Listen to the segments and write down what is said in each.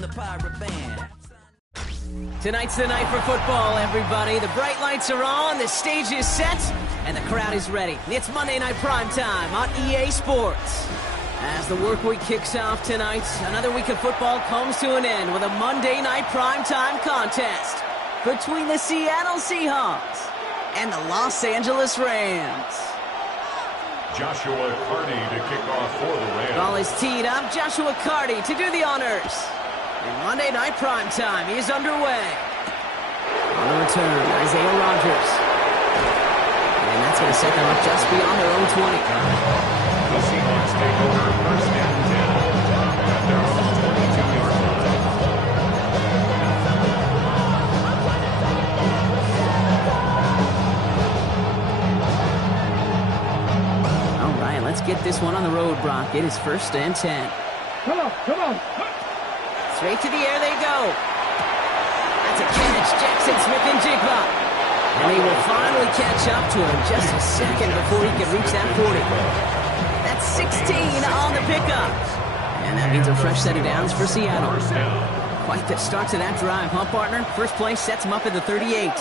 the Pirate Band. Tonight's the night for football, everybody. The bright lights are on, the stage is set, and the crowd is ready. It's Monday Night Primetime on EA Sports. As the work week kicks off tonight, another week of football comes to an end with a Monday Night Primetime contest between the Seattle Seahawks and the Los Angeles Rams. Joshua Carty to kick off for the Rams. Ball is teed up. Joshua Carty to do the honors. And Monday Night Primetime is underway. On the return, Isaiah Rodgers. And that's going to set them up just beyond their own 20. The Seahawks take over first and 10 at their own 22-yard line. All right, let's get this one on the road, Brock. It is first and 10. Come on. Straight to the air they go. That's a catch. Jackson Smith-Njigba. And he will finally catch up to him just a second before he can reach that 40. That's 16 on the pickup. And that means a fresh set of downs for Seattle. Quite the start to that drive, huh, partner? First play sets him up at the 38.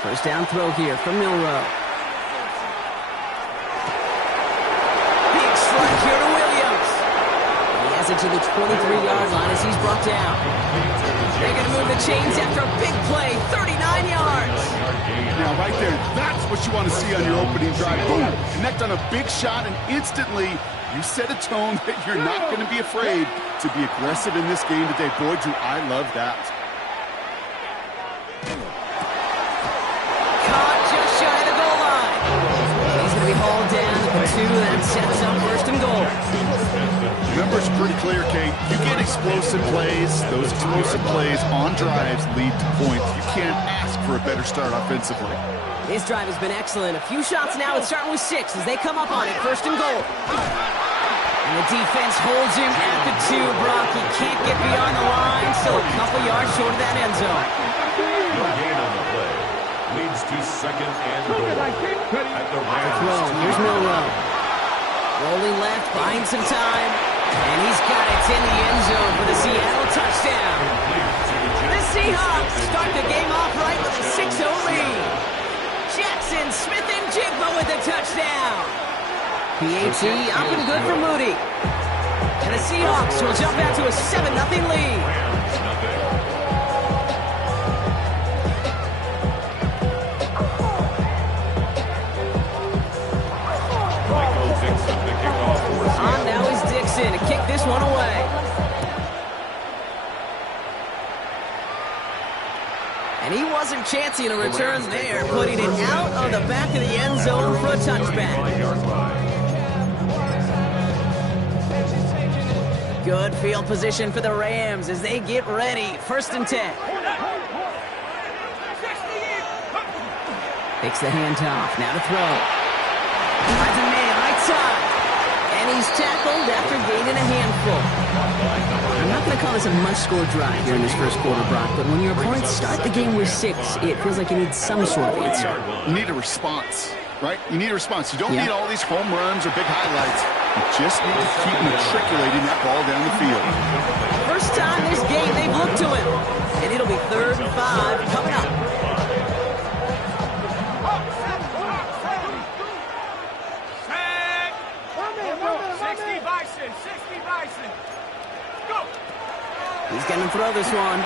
First down throw here from Milroe. Big strike here to Williams. He has it to the 23-yard line as he's brought down. They're going to move the chains after a big play, 39 yards. Now, right there, that's what you want to see on your opening drive. Boom, connect on a big shot, and instantly you set a tone that you're not going to be afraid to be aggressive in this game today. Boy, do I love that. Caught just shy of the goal line. He's going to be hauled down at the 2. That sets up first and goal. Remember, it's pretty clear, Kate. You get explosive plays. Those explosive plays on drives lead to points. You can't ask for a better start offensively. This drive has been excellent. A few shots now. It's starting with 6 as they come up on it. First and goal. And the defense holds him at the 2, Brock. He can't get beyond the line, so a couple yards short of that end zone. No gain on the play. Leads to second and goal at the Rams. Throw. Here's Milroe. Rolling left, buying some time. And he's got it in the end zone for the Seattle touchdown. The Seahawks start the game off right with a 6-0 lead. Jackson Smith-Njigba with the touchdown. PAT up and good for Moody. And the Seahawks will jump out to a 7-0 lead. On now is Dixon to kick this one away. And he wasn't chancing a return there, putting it out of the back of the end zone for a touchback. Good field position for the Rams as they get ready. First and 10. Takes the handoff. Now to throw. Finds a man right side. And he's tackled after gaining a handful. I'm not going to call this a must-score drive here in this first quarter, Brock, but when your opponents start the game with 6, it feels like you need some sort of answer. You need a response, right? You need a response. You don't need all these home runs or big highlights. You just need to keep matriculating that ball down the field. First time this game they've looked to him. And it'll be 3rd and 5 coming up. He's going to throw this one.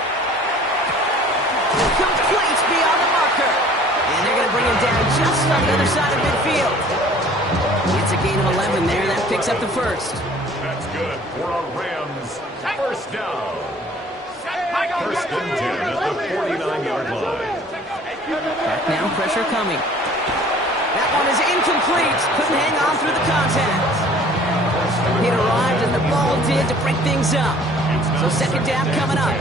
Complete beyond the marker. And they're going to bring him down just on the other side of midfield. It's a gain of 11 there. That picks up the first. That's good for a Rams first down. First and 10 at the 49-yard line. Back now, pressure coming. That one is incomplete. Couldn't hang on through the contact. It arrived and the ball did to break things up. So second down coming up.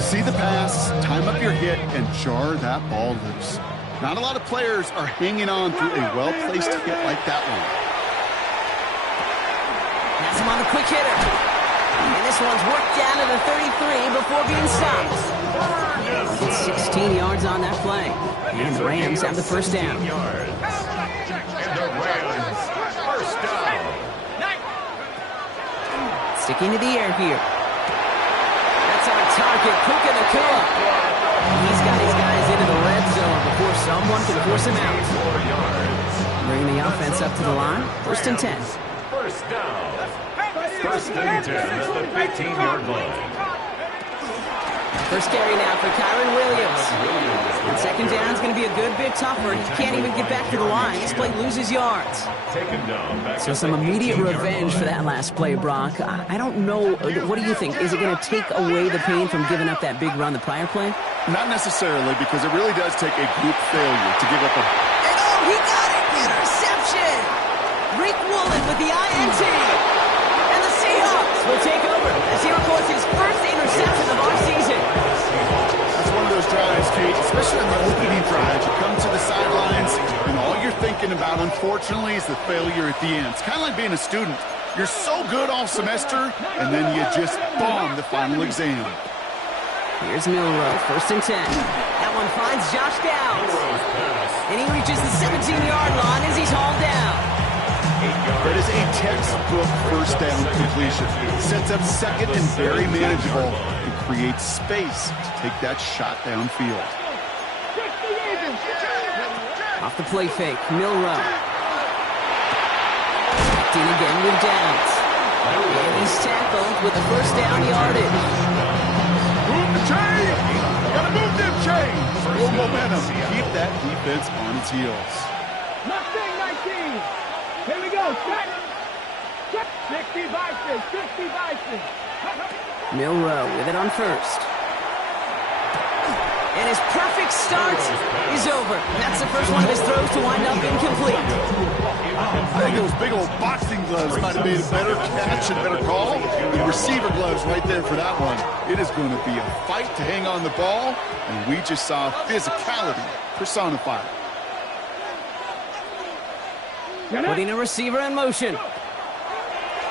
See the pass, time up your hit, and jar that ball loose. Not a lot of players are hanging on through a well-placed hit like that one. Has him on the quick hitter. And this one's worked down to the 33 before being stopped. It's 16 yards on that play. And the Rams have the first down. And the Rams first down. Sticking to the air here. That's on target. Puka Nacua. He's got his guys into the red zone before someone can force him out. Bringing the offense up to the line. 1st and 10. First down. 1st and 10 at the 15-yard line. First carry now for Kyron Williams. And 2nd down is going to be a good bit tougher. He can't even get back to the line. This play loses yards. Taken down back So some immediate revenge for that last play, Brock. I don't know. What do you think? Is it going to take away the pain from giving up that big run the prior play? Not necessarily, because it really does take a group failure to give up a... And oh, he got it! Interception! Rick Woolen with the INT. And the Seahawks will take over as he records his first interception of our season. That's one of those drives, Kate, especially on the opening drive. You come to the sidelines, and all you're thinking about, unfortunately, is the failure at the end. It's kind of like being a student. You're so good all semester, and then you just bomb the final exam. Here's Milroe, 1st and 10. That one finds Josh Downs. And he reaches the 17-yard line as he's hauled down. That is a textbook first down completion. Sets up second and very manageable and creates space to take that shot downfield. Off the play fake, Milroe. In again with Downs. And he's tackled with the 1st down yardage. Move the chain! Gotta move them chains! Full momentum. Keep that defense on its heels. Mustang 19. Here we go. Set. 60 Bison. 60 Bison. Milroe with it on 1st. And his perfect start is over. That's the first one of his throws to wind up incomplete. I think those big old boxing gloves might have made a better catch and better call. The receiver gloves right there for that one. It is going to be a fight to hang on the ball, and we just saw physicality personified. Putting a receiver in motion.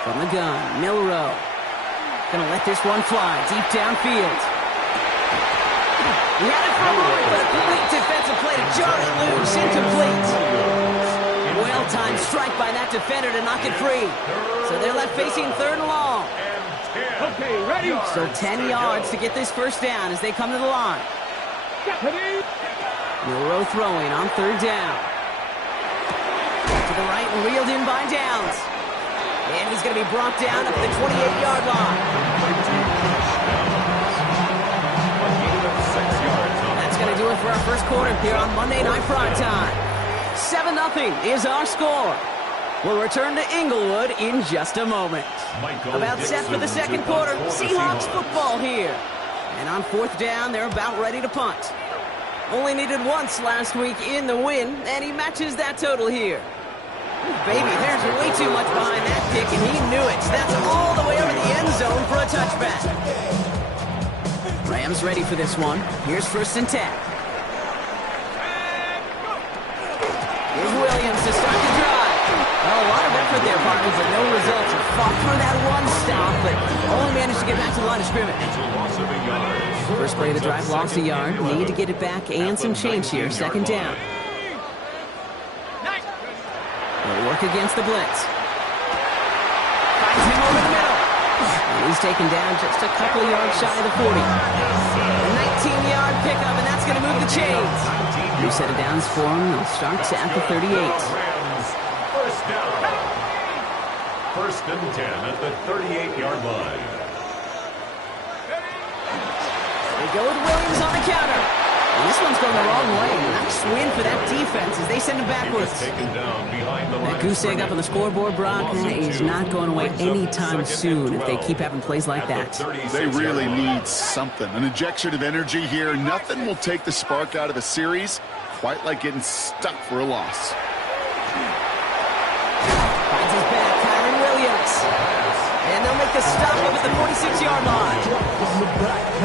From the gun, Milroe. Gonna let this one fly deep downfield. He had it for a moment, but a complete defensive play to jar it loose. Incomplete. Well-timed strike by that defender to knock it free. So they're left facing 3rd and long. Okay, ready? So 10 yards to get this 1st down as they come to the line. Milroe throwing on 3rd down. To the right and reeled in by Downs. And he's going to be brought down up to the 28-yard line. That's going to do it for our first quarter here on Monday Night Primetime. 7-0 is our score. We'll return to Inglewood in just a moment. About set for the 2nd quarter. Seahawks football here. And on 4th down, they're about ready to punt. Only needed once last week in the win, and he matches that total here. Baby, there's way too much behind that kick, and he knew it. That's all the way over the end zone for a touchback. Rams ready for this one. Here's 1st and 10. Here's Williams to start the drive. Well, a lot of effort there, partners, but no results. He fought through that run stop, but only managed to get back to the line of scrimmage. First play of the drive, lost a yard. Need to get it back and some change here. 2nd down. They'll work against the blitz. Finds him over the middle. And he's taken down just a couple of yards shy of the 40. A 19-yard pickup, and that's going to move the chains. New set of downs for him. They'll start at the 38. First down. 1st and 10 at the 38-yard line. They go with Williams on the counter. And this one's going the wrong way. Nice win for that defense as they send him backwards. That goose egg up on the scoreboard, Brock, is not going away anytime soon if they keep having plays like that. They really need something. An injection of energy here. Nothing will take the spark out of a series quite like getting stuck for a loss. Finds his back, Kyron Williams. And they'll make the stop up at the 46-yard line.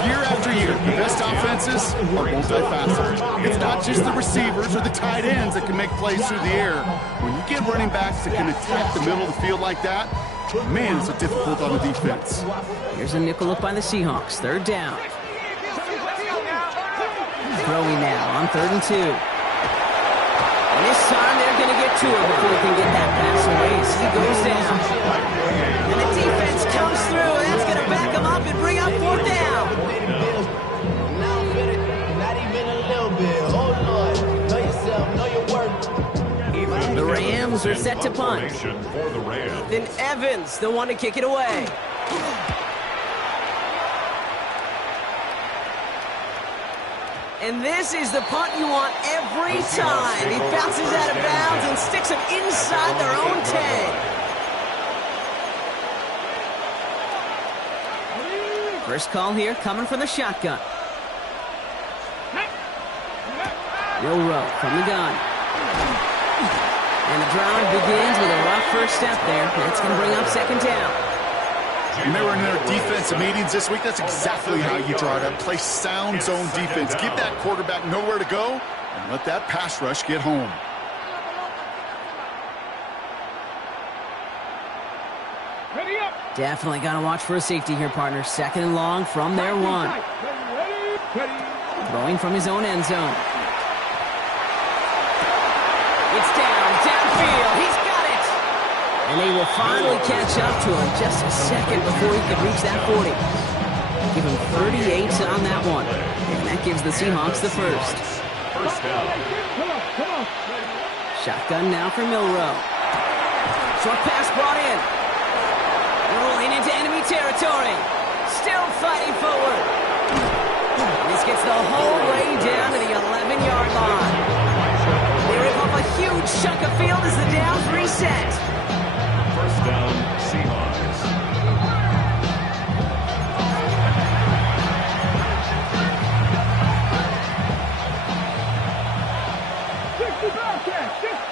Year after year, the best offenses are multifaceted. It's not just the receivers or the tight ends that can make plays through the air. When you get running backs that can attack the middle of the field like that, man, it's difficult on the defense. Here's a nickel look by the Seahawks. 3rd down. Throwing now on 3rd and 2. And this time they're going to get to it before he can get that pass away as he goes down. And the defense comes through, and that's going to back him up and bring up 4th down. Eagles are set to punt. For the Rams. Then Evans, the one to kick it away. And this is the punt you want every time. He bounces out of bounds and sticks them inside their own 10. First call here coming from the shotgun. Milroe from the gun. And the drive begins with a rough first step there. That's going to bring up second down. When they were in their defensive meetings this week, that's exactly how you draw it up. Play sound zone defense. Give that quarterback nowhere to go and let that pass rush get home. Ready up. Definitely got to watch for a safety here, partner. Second and long from their one. Throwing from his own end zone. It's downfield. He's got it. And they will finally catch up to him just a second before he could reach that 40. Give him 38 on that one. And that gives the Seahawks the first. First down. Come on. Shotgun now for Milroe. Short pass brought in. Rolling into enemy territory. Still fighting forward. This gets the whole way down to the 11-yard line. They rip off a huge chunk of field as the downs reset. First down, Seahawks.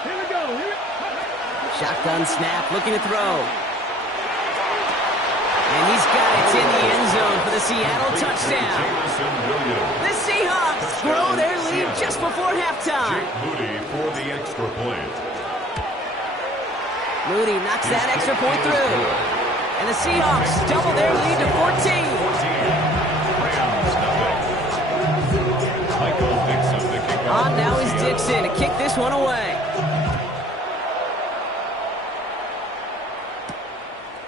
Here we go. Shotgun snap, looking to throw. And he's got it in the end zone for the Seattle touchdown. The Seahawks grow their lead just before halftime. Moody for the extra point. Moody knocks that extra point through. And the Seahawks double their lead to 14. Rams, nothing. Michael Dixon, the kickoff. On now is Dixon to kick this one away.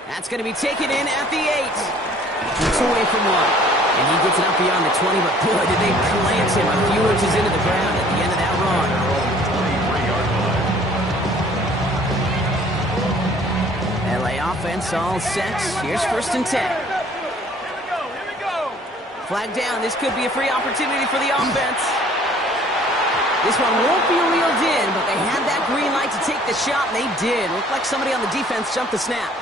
That's going to be taken in at the 8. It's away from one. And he gets it up beyond the 20, but boy, did they plant him a few inches into the ground at the end of that run. 23-yard line. LA offense all set. Here's first and 10. Here we go. Flag down. This could be a free opportunity for the offense. This one won't be reeled in, but they had that green light to take the shot, and they did. Looked like somebody on the defense jumped the snap.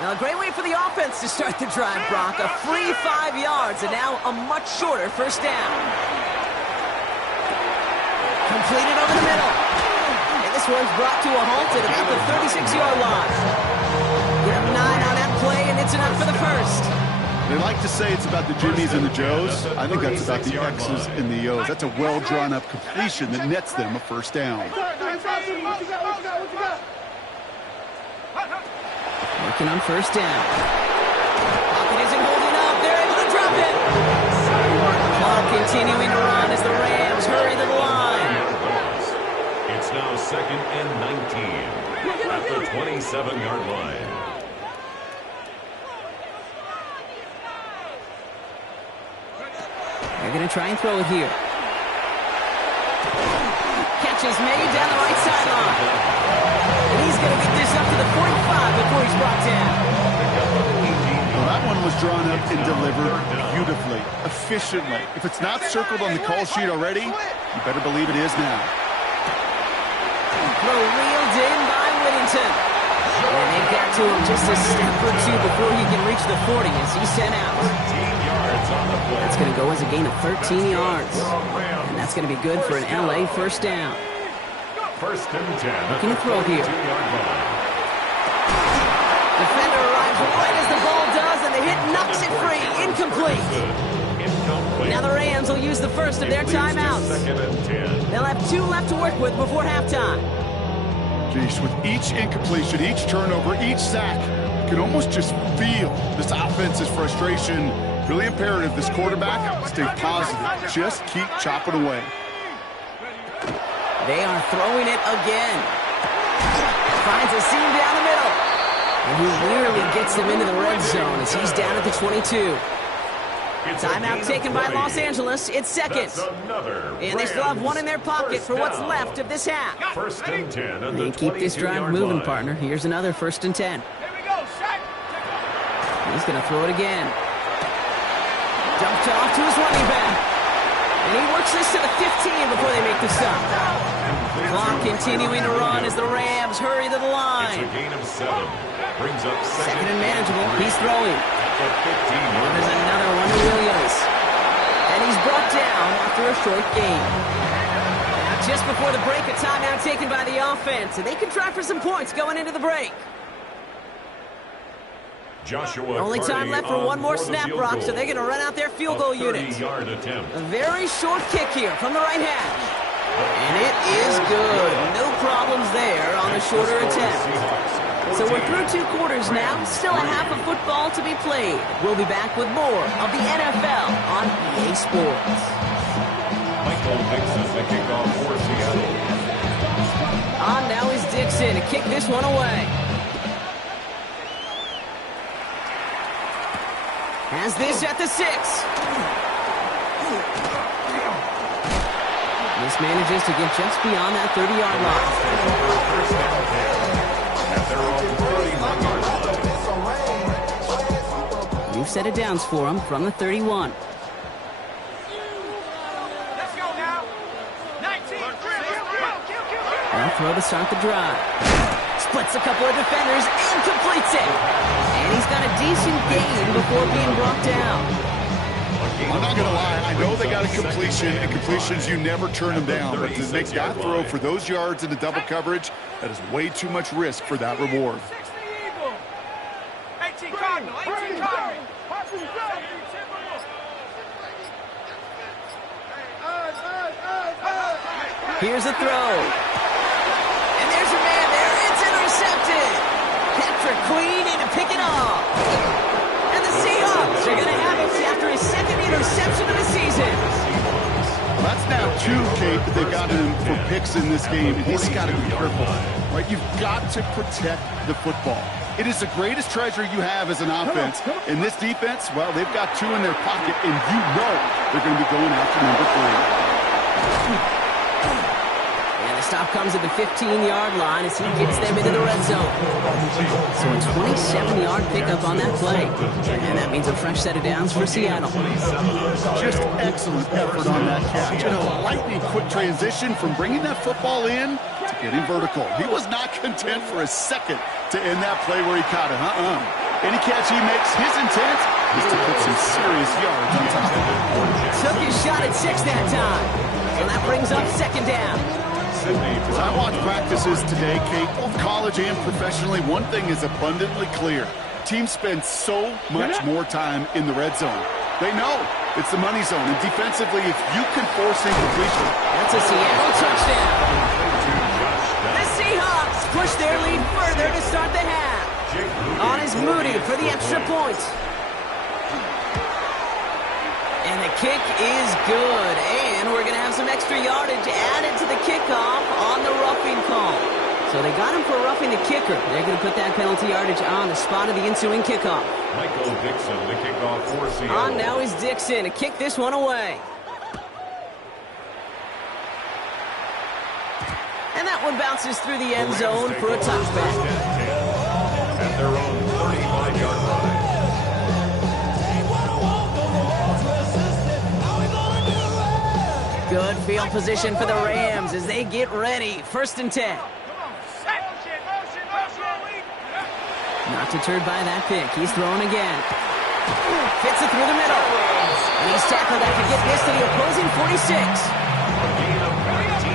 Now, a great way for the offense to start the drive, Brock. A free 5 yards, and now a much shorter first down. Completed over the middle. And this one's brought to a halt at about the 36-yard line. Get up 9 on that play, and it's enough for the first. They like to say it's about the Jimmies and the Joes. I think that's about the X's and the O's. That's a well-drawn-up completion that nets them a first down. What you got? Working on first down. Pocket isn't holding up. They're able to drop it. Clock continuing to run as the Rams hurry to the line. It's now second and 19 at the 27-yard line. They're going to try and throw it here. Catch is made down the right sideline. And he's going to get this up to the 45 before he's brought down. Well, that one was drawn up and delivered beautifully, efficiently. If it's not circled on the call sheet already, you better believe it is now. Throw reeled in by Whittington. And they got to him just a step or two before he can reach the 40 as he's sent out. That's going to go as a gain of 13 yards. And that's going to be good for an LA first down. First and 10. Looking to throw here. Defender arrives right as the ball does, and the hit knocks it free. Incomplete. Now the Rams will use the first of their timeouts. They'll have 2 left to work with before halftime. Geez, with each incompletion, each turnover, each sack, you can almost just feel this offense's frustration. Really imperative this quarterback stay positive. Just keep chopping away. They are throwing it again. Finds a seam down the middle. And he nearly gets them into the red zone as he's down at the 22. It's a Timeout gain taken of by 3. Los Angeles. It's second. That's another And they still have Rams one in their pocket first for what's down. left of this half. First and 10 at They the keep this drive 22-yard moving, line. partner. Here's another 1st and 10. Here we go, Shaq. He's going to throw it again. Dumped off to his running back. And he works this to the 15 before they make the stop. Clock continuing to run as the Rams hurry to the It's line. a gain of 7. Brings up Second and manageable. He's throwing. At the 15-yard There's line. another one to Williams. And he's brought down after a short gain. Now, just before the break, a timeout taken by the offense. And they can try for some points going into the break. Joshua Only time Carney left for on one more the snap, field Brock, goal. so they're going to run out their field goal unit. 30-yard attempt. A very short kick here from the right hash. And it is good. No problems there on a shorter attempt. So we're through 2 quarters now. Still a half of football to be played. We'll be back with more of the NFL on EA Sports. Michael Dixon, the kickoff for Seattle. On now is Dixon to kick this one away. Has this at the 6. This manages to get just beyond that 30-yard line. First down 10 at their own 31-yard line. New set of downs for him from the 31. Let's go now. 19. They'll throw to start the drive. Splits a couple of defenders and completes it. And he's got a decent gain before being brought down. I'm not going to lie. I know they got a completion, and completions, you never turn them down. But to make that throw for those yards in the double coverage, that is way too much risk for that reward. 60 Eagle. 18 Cardinal. 18 Cardinal. Here's a throw. And there's a man there. It's intercepted. Patrick Queen in to pick it off. And the Seahawks are going to have it after his 2nd interception of the season. Well, that's now 2, Kate, that they've got him for picks in this game, and he's got to be careful. Right? You've got to protect the football. It is the greatest treasure you have as an offense. In this defense, well, they've got 2 in their pocket, and you know they're going to be going after number 3. And the stop comes at the 15-yard line as he gets them into the red zone. So a 27-yard pickup on that play. And that means a fresh set of downs for Seattle. Just excellent effort on that catch. And a lightning quick transition from bringing that football in to getting vertical. He was not content for a second to end that play where he caught it. Any catch he makes, his intent is to put some serious yards on top of it. Took his shot at 6 that time. So that brings up 2nd down. As I watch practices today, Kate, both college and professionally, one thing is abundantly clear. Teams spend so much more time in the red zone. They know it's the money zone, and defensively, if you can force incompletion. That's a Seattle touchdown. The Seahawks push their lead further to start the half. On is Moody for the extra point. And the kick is good. And we're going to have some extra yardage added to the kickoff on the roughing call. So they got him for roughing the kicker. They're going to put that penalty yardage on the spot of the ensuing kickoff. Michael Dixon, the kickoff for Seattle. On now is Dixon to kick this one away. And that one bounces through the end zone for a touchback. At their own 35-yard line. Good field position for the Rams as they get ready. 1st and 10. Not deterred by that pick. He's thrown again. Fits it through the middle. And he's tackled after getting this to the opposing 46.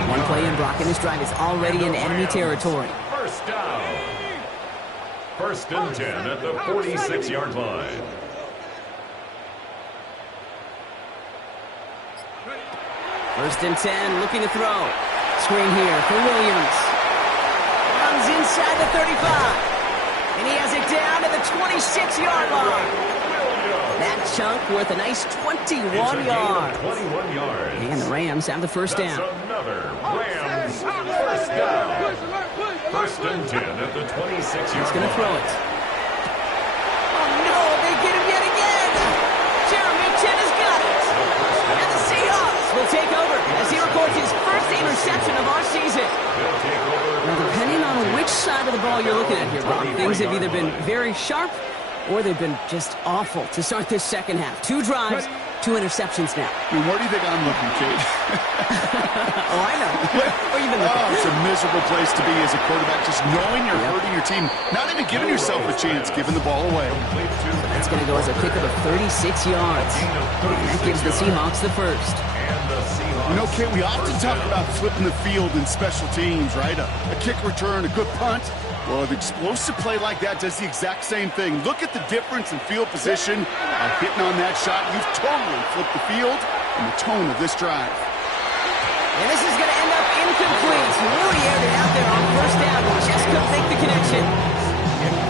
One play in, Brock, and this drive is already in enemy territory. First down. 1st and 10 at the 46-yard line. First and 10, looking to throw. Screen here for Williams. Runs inside the 35. And he has it down to the 26-yard line. That chunk worth a nice 21 yards. 21 yards. And the Rams have the first down. That's another Rams first down. 1st and 10 at the 26-yard line. He's going to throw it. Oh, no, they get him yet again. Jeremy Tennessee all you're looking at here, Bob. Things have either been very sharp or they've been just awful to start this second half. 2 drives, 2 interceptions now. And where do you think I'm looking, Kate? Oh, I know. Where you been looking? Oh, it's a miserable place to be as a quarterback, just knowing you're hurting your team, not even giving yourself a chance, giving the ball away. That's going to go as a pickup of 36 yards. And that gives the Seahawks the first. You know, Kate, we often talk about flipping the field in special teams, right? A kick return, a good punt. Well, an explosive play like that does the exact same thing. Look at the difference in field position. Hitting on that shot, you've totally flipped the field and the tone of this drive. And this is going to end up incomplete. Really aired it out there on first down. Just couldn't make the connection.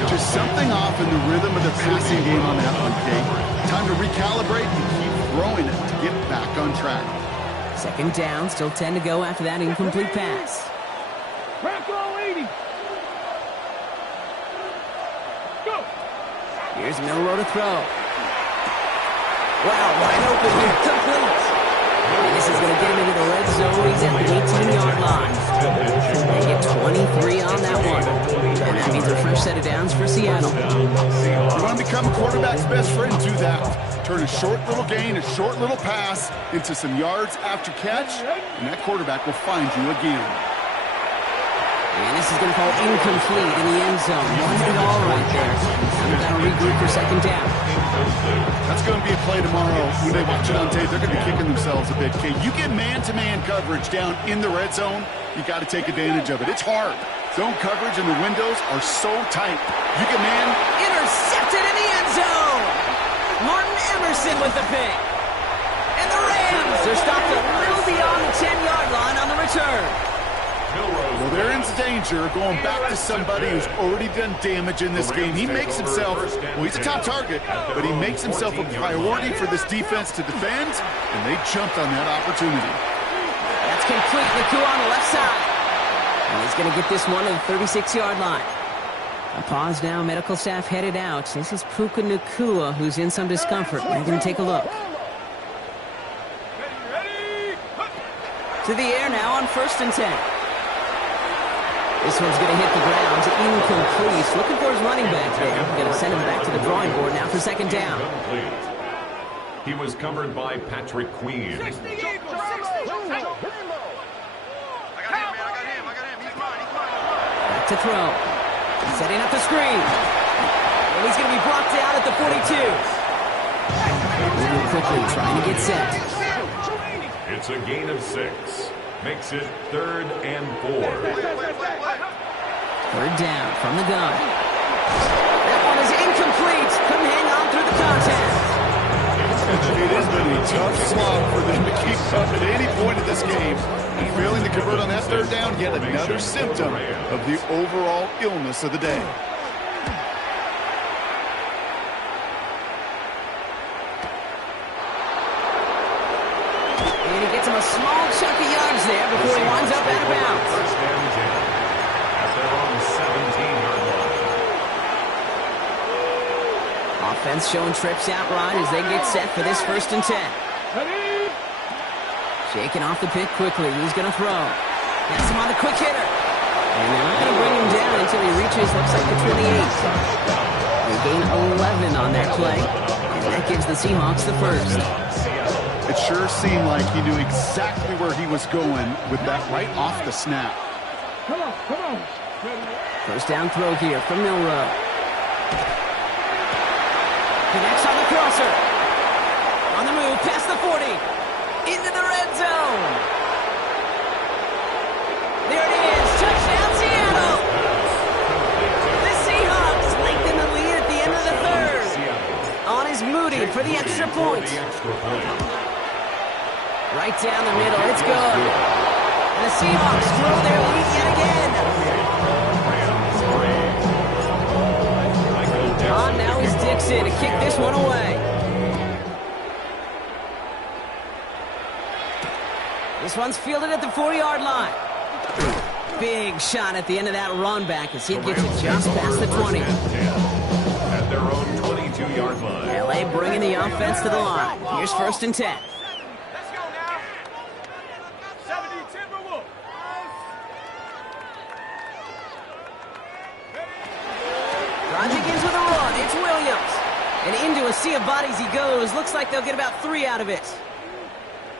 Just something off in the rhythm of the passing game on that one, Kate. Time to recalibrate and keep throwing it to get back on track. Second down, still 10 to go after that incomplete pass. Here's Milroe to throw. Wow, wide open here, complete. And this is going to get him into the red zone. He's at the 18-yard line. They get 23 on that one. And that means a fresh set of downs for Seattle. You want to become a quarterback's best friend, do that. Turn a short little gain, a short little pass into some yards after catch, and that quarterback will find you again. And this is going to fall incomplete in the end zone. Wasn't it all right there? Now they've got to regroup for second down. That's going to be a play tomorrow. When they watch it on tape, they're going to be kicking themselves a bit. Kate, you get man-to-man coverage down in the red zone, you got to take advantage of it. It's hard. Zone coverage and the windows are so tight. You get man. Intercepted in the end zone. Martin Emerson with the pick. And the Rams are stopped a little beyond the 10-yard line on the return. Well, they're in danger going back to somebody who's already done damage in this game. He makes himself, well, he's a top target, but he makes himself a priority for this defense to defend, and they jumped on that opportunity. That's complete. Nakua on the left side. And he's going to get this one to the 36-yard line. A pause now. Medical staff headed out. This is Puka Nakua who's in some discomfort. We're going to take a look. To the air now on 1st and 10. This one's going to hit the ground. Incomplete. Looking for his running back there. Going to send him back to the drawing board now for second down. He was covered by Patrick Queen. 60 Eagles, 60. Back to throw. Setting up the screen. And he's going to be brought down at the 42. Moving quickly, trying to get set. It's a gain of 6. Makes it 3rd and 4. 3rd down from the gun. That one is incomplete. Couldn't hang on through the contact. It has been a tough slog for them to keep up at any point of this game. And failing to convert on that 3rd down, yet another symptom of the overall illness of the day. And he gets him a small chunk of yards there before he winds up out of bounds. First and 10 at their own 17-yard line. Offense showing trips out right as they get set for this 1st and 10. Shaking off the pick quickly. He's going to throw. That's him on the quick hitter. And they're not going to bring him down until he reaches, looks like the 28. They gain 11 on that play. And that gives the Seahawks the first. It sure seemed like he knew exactly where he was going with that right off the snap. Come on. First down throw here from Milroe. Connects on the crosser. On the move, past the 40. Into the red zone. There it is. Touchdown, Seattle. The Seahawks lengthen the lead at the end of the 3rd. On is Moody for the extra point. Right down the middle. It's good. And the Seahawks grow their lead yet again. On now is Dixon to kick this one away. This one's fielded at the 4-yard line. Big shot at the end of that run back as he gets it just past the 20. At their own 22-yard line. LA bringing the offense to the line. Here's 1st and 10. Let's go now. 70 Timberwolves. And into a sea of bodies he goes. Looks like they'll get about 3 out of it.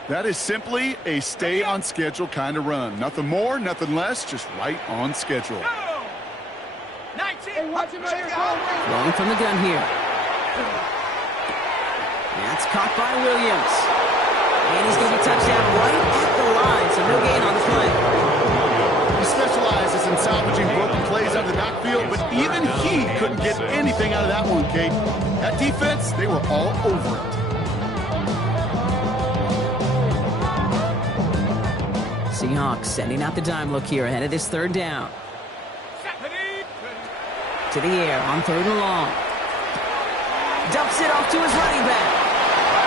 That is simply a stay on schedule kind of run. Nothing more, nothing less, just right on schedule. 19. Rolling from the gun here. That's caught by Williams. And he's going to be touchdown right at the line, so no gain on the play. He specializes in salvaging broken plays out of the backfield, but even he couldn't get anything out of that one, Kate. That defense, they were all over it. Seahawks sending out the dime look here ahead of this 3rd down. To the air on 3rd and long. Dumps it off to his running back.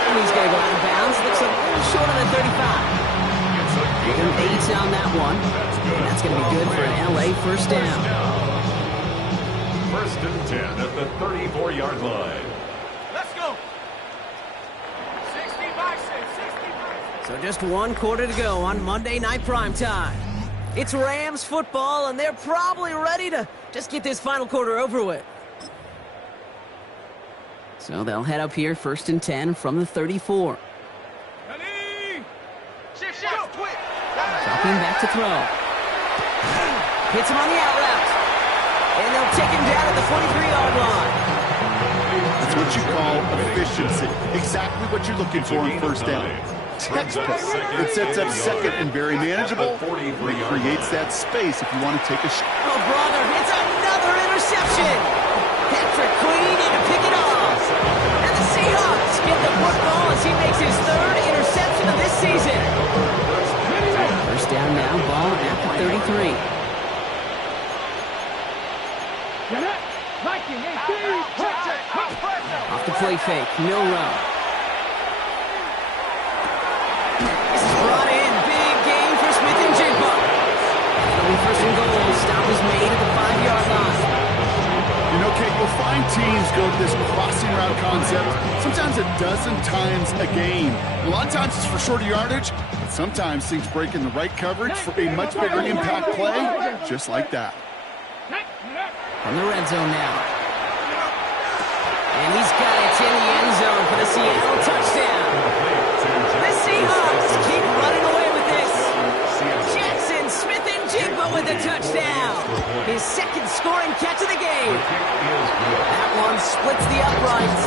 And he's going to go out of bounds. Looks a little short on the 35. Give him 8 on that one. And that's going to be good for an LA first down. 1st and 10 at the 34-yard line. Let's go. 60-6. So just 1 quarter to go on Monday Night Primetime. It's Rams football, and they're probably ready to just get this final quarter over with. So they'll head up here 1st and 10 from the 34. Ready. Shift, quick. Dropping back to throw. Hits him on the out route. And they'll take him down at the 43-yard line. That's what you call efficiency. Exactly what you're looking for in 1st down. Textbook. It sets up 2nd and very manageable. It creates that space if you want to take a shot. Oh, brother, it's another interception. Patrick Queen in to pick it off. And the Seahawks get the football as he makes his 3rd interception of this season. 1st down now, ball at the 33. Off the play fake, Milrow. This is brought in, big gain for Smith-Njigba. Going 1st and goal, stop is made at the 5-yard line. You know, Kate, you'll find teams go to this crossing route concept sometimes a dozen times a game. A lot of times it's for shorter yardage, but sometimes things break in the right coverage for a much bigger impact play, just like that. From the red zone now. And he's got it in the end zone for the Seattle touchdown. The Seahawks keep running away with this. Jackson Smith-Njigba with a touchdown. His 2nd scoring catch of the game. That one splits the uprights.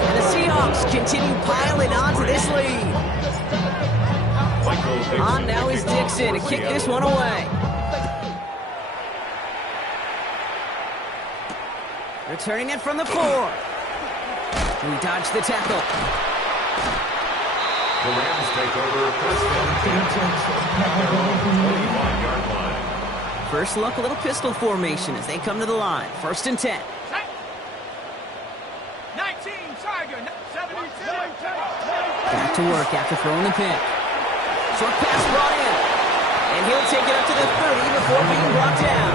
And the Seahawks continue piling on to this lead. On now is Dixon to kick this one away. Returning it from the 4. We dodged the tackle. The Rams take over 1st and 10. 21-yard line. First look, a little pistol formation as they come to the line. 1st and 10. 19, Tiger. 72. Back to work after throwing the pick. Short pass brought in. And he'll take it up to the 30 before being brought down.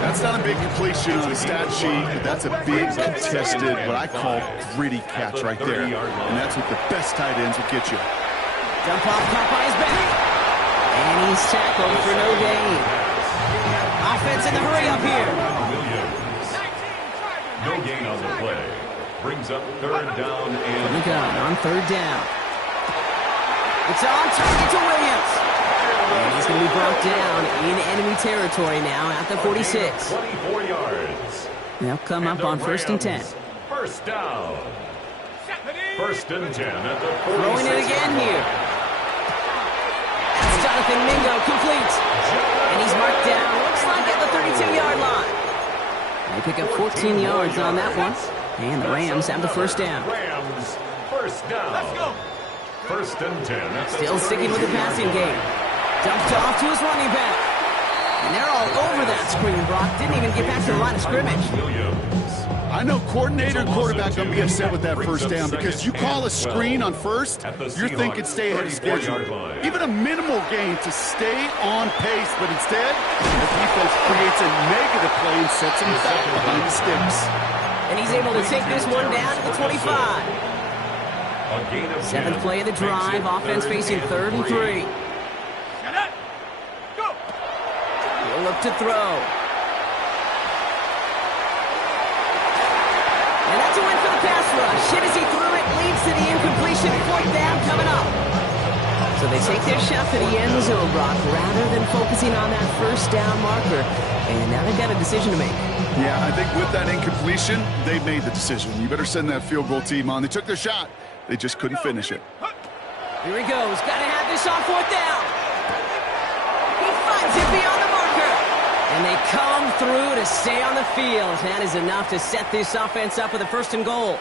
That's not a big completion on the stat sheet, but that's a big contested, what I call gritty catch right there. And that's what the best tight ends will get you. Dump off, caught by his back. And he's tackled for no gain. Offense in the hurry up here. No gain on the play. Brings up 3rd down and... From the gun on 3rd down. It's on target to Williams. And he's going to be brought down in enemy territory now at the 46. 24 yards. They'll come up on 1st and 10. 1st down. 1st and 10 at the 46. Throwing it again here. That's Jonathan Mingo, complete. And he's marked down, looks like at the 32-yard line. They pick up 14 yards on that one. And the Rams have the 1st down. Rams, 1st down. Let's go. 1st and 10. Still sticking with the passing game. Dumped off to his running back. And they're all over that screen, Brock. Didn't even get past the line of scrimmage. I know coordinator and quarterback going to be upset with that 1st down because you call a screen on 1st, you're thinking stay ahead of schedule. Even a minimal gain to stay on pace, but instead, the defense creates a negative play and sets him back behind the sticks. And he's able to take this one down to the 25. 7th play of the drive, offense facing 3rd and 3. He'll look to throw. catch it as he threw it. Leads to the incompletion. Fourth down coming up. So they take their shot to the end zone, Brock, rather than focusing on that first down marker. And now they've got a decision to make. Yeah, I think with that incompletion, they made the decision. You better send that field goal team on. They took their shot. They just couldn't finish it. Here he goes. Got to have this on fourth down. He finds it beyond the marker. And they come through to stay on the field. That is enough to set this offense up with a first and goal.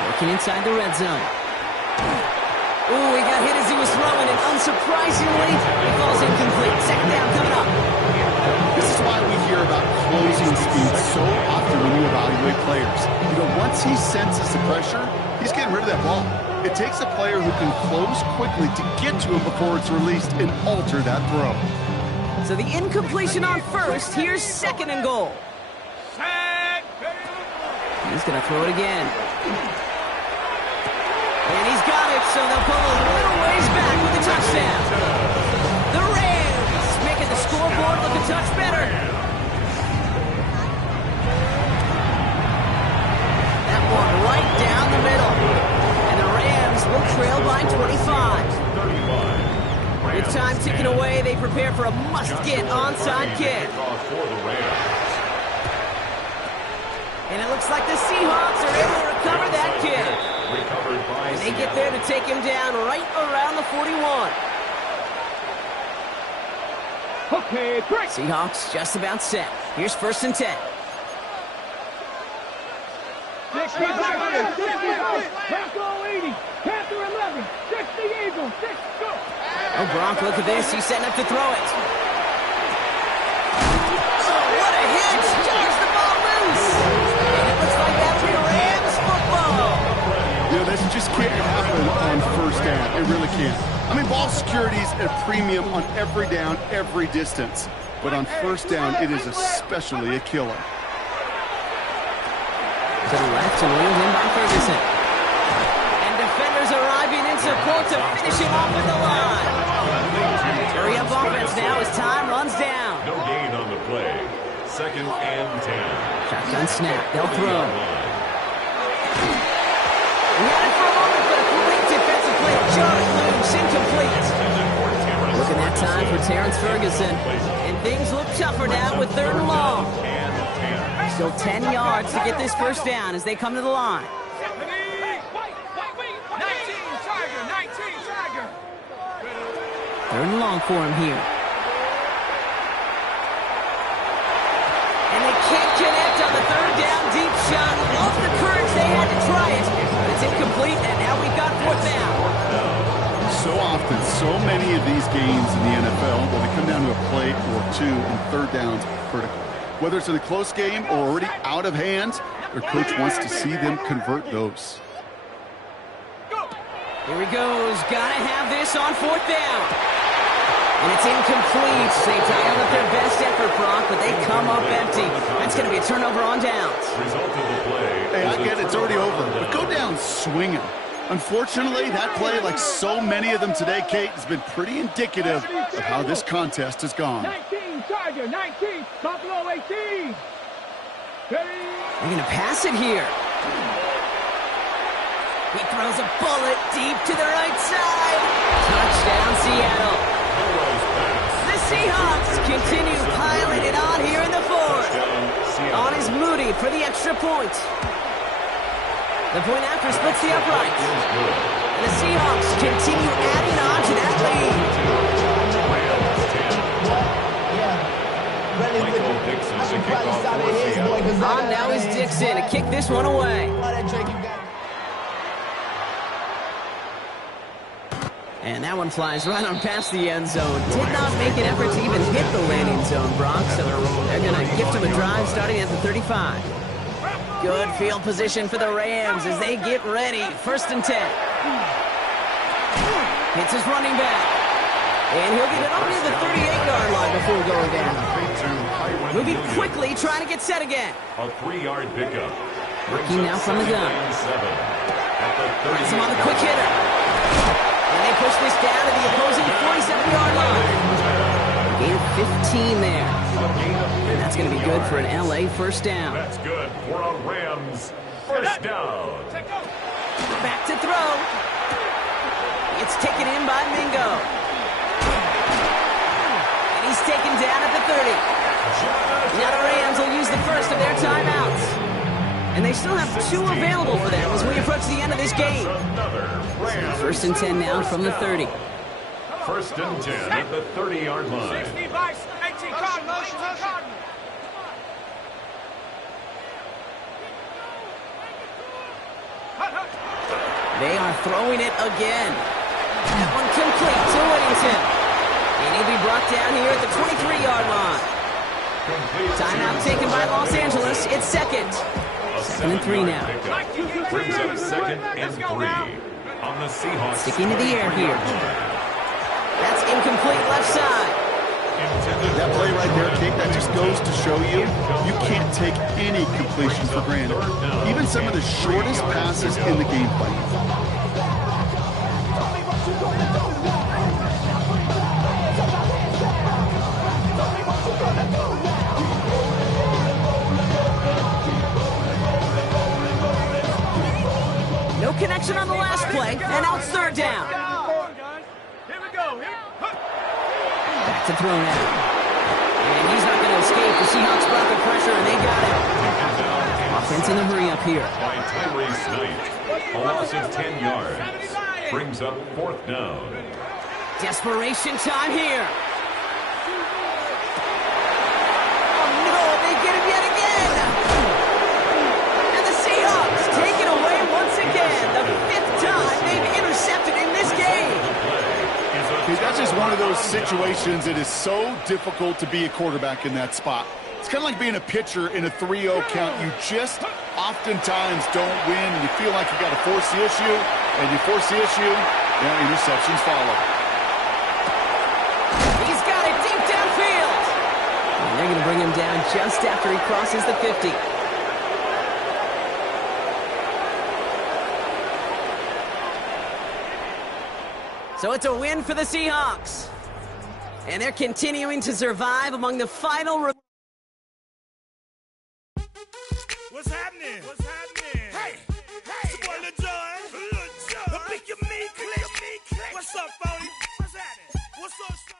Working inside the red zone. Ooh, he got hit as he was throwing, and unsurprisingly, he falls incomplete. Second down coming up. This is why we hear about closing speed so often when you evaluate players. You know, once he senses the pressure, he's getting rid of that ball. It takes a player who can close quickly to get to him before it's released and alter that throw. So the incompletion on first. Here's second and goal. He's going to throw it again. And he's got it, so they'll pull a little ways back with the touchdown. The Rams making the scoreboard look a touch better. That one right down the middle. And the Rams will trail by 25. With time ticking away, they prepare for a must-get onside kick. And it looks like the Seahawks are able to recover that kick. And they get there to take him down right around the 41. Okay, break. Seahawks just about set. Here's first and 10. 60 seconds. 80. Panther 11. 60 Eagles. 6 go. Oh, Gronk, look at this. He's setting up to throw it. Oh, what a hit. Jars the ball loose. And it looks like that'll be Rams football. You know, this just can't happen on first down. It really can't. I mean, ball security's at a premium on every down, every distance. But on first down, it is especially a killer. To the left and wheeled in by Ferguson. And defenders arriving in support to finish him off at the line. Hurry up offense now as time runs down. No gain on the play. Second and 10. Shotgun snap. They'll throw. He had it for a moment, but a great defensive play. Jarred loose, incomplete. Looking that time for Terrence Ferguson. And things look tougher now with third and long. Still 10 yards to get this first down as they come to the line. 19 Tiger. Third and long for him here. And they can't connect on the third down deep shot. Love the courage they had to try it. But it's incomplete, and now we've got fourth down. So often, so many of these games in the NFL, when they come down to a play or two and third downs critical. Whether it's in a close game or already out of hand, their coach wants to see them convert those. Here he goes. Gotta have this on fourth down. And it's incomplete. They dialed up their best effort, Brock, but they come up empty. That's going to be a turnover on downs. Result of the play. Hey, I get it. It's already over. But go down swinging. Unfortunately, that play, like so many of them today, Kate, has been pretty indicative of how this contest has gone. 19 Tiger. 19 Buffalo 18. They're going to pass it here. He throws a bullet deep to the right side. Touchdown, Seattle. The Seahawks continue piling it on here in the fourth. On is Moody for the extra point. The point after splits the uprights. And the Seahawks continue adding on to that lead. On now is Dixon to kick this one away. And that one flies right on past the end zone. Did not make an effort to even hit the landing zone, Brock. So they're going to gift him a drive starting at the 35. Good field position for the Rams as they get ready. First and 10. Hits his running back. And he'll get it up near the 38-yard line before going down. Moving quickly, trying to get set again. A 3-yard pickup. Working now from the gun. Has him on the quick hitter. And they push this down to the opposing 47-yard line. Gain of 15 there. And that's going to be good for an LA first down. That's good for a Rams first down. Back to throw. It's taken in by Mingo. And he's taken down at the 30. Now the Rams will use the first of their timeouts. And they still have 2 available for them as we approach the end of this game. First and 10 now from the 30. First and 10 at the 30-yard line. 60 by 18 Cardinal. 18 Cardinal. They are throwing it again. That one complete to Whittington. And he'll be brought down here at the 23-yard line. Timeout taken by Los Angeles. It's second. 2nd and 3 now. Brings up 2nd and 3 on the Seahawks. Sticking to the air here. That's incomplete left side. That play right there, Kate, that just goes to show you, you can't take any completion for granted. Even some of the shortest passes in the game plan. No connection on the last play, and now it's 3rd down. Here we go. Back to throw now. And he's not going to escape. The Seahawks brought the pressure, and they got him. Offense in the hurry up here. By Tyrese Knight. A loss of 10 yards. Brings up 4th down. Desperation time here. Oh, no, they get him yet again. And the Seahawks take it away once again. The 5th time they've intercepted in this game. That's just one of those situations that is so difficult to be a quarterback in that spot. It's kind of like being a pitcher in a 3-0 count. You just oftentimes don't win, and you feel like you got to force the issue, and you force the issue, interceptions follow. He's got it deep downfield. And they're going to bring him down just after he crosses the 50. So it's a win for the Seahawks. And they're continuing to survive among the final... What's happening? What's happening? Hey, it's your boy Lil Jon. Lil Jon. The pick your me click. What's up, Phony? What's happening? What's up, son?